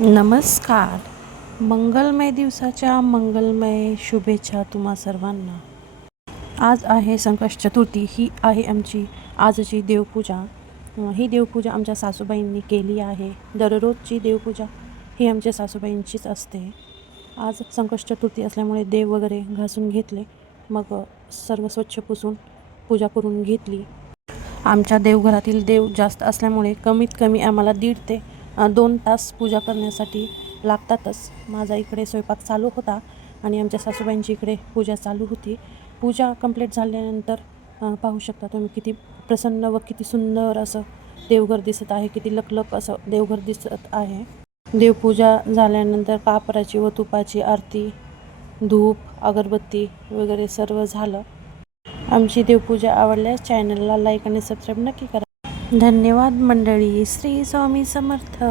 नमस्कार. मंगलमय दिवसाच्या मंगलमय शुभेच्छा तुम्हा सर्वांना. आज आहे संकष्ट चतुर्थी ही आहे आमची आजची देवपूजा. ही देवपूजा आमच्या सासूबाईंनी केली आहे. दररोजची देवपूजा ही आमच्या सासूबाईंचीच असते. आज संकष्ट चतुर्थी असल्यामुळे देव वगैरे घासून घेतले. मग सर्व स्वच्छ पुसून पूजा करून घेतली. आमच्या देवघरातील देव जास्त असल्यामुळे कमीत कमी आम्हाला दीड ते दोन तास पूजा करण्यासाठी लागतातच. माझा इकडे स्वयंपाक चालू होता आणि आमच्या सासूबाईंची इकडे पूजा चालू होती. पूजा कंप्लीट झाल्यानंतर पाहू शकता तुम्ही किती प्रसन्न व किती सुंदर असं देवघर दिसत आहे किती लकलक असं देवघर दिसत आहे. देवपूजा झाल्यानंतर कापराची व तुपाची आरती धूप अगरबत्ती वगैरे सर्व झालं. आमची देवपूजा आवडल्यास चॅनलला लाईक आणि सबस्क्राईब नक्की करा. धन्यवाद मंडळी. श्री स्वामी समर्थ.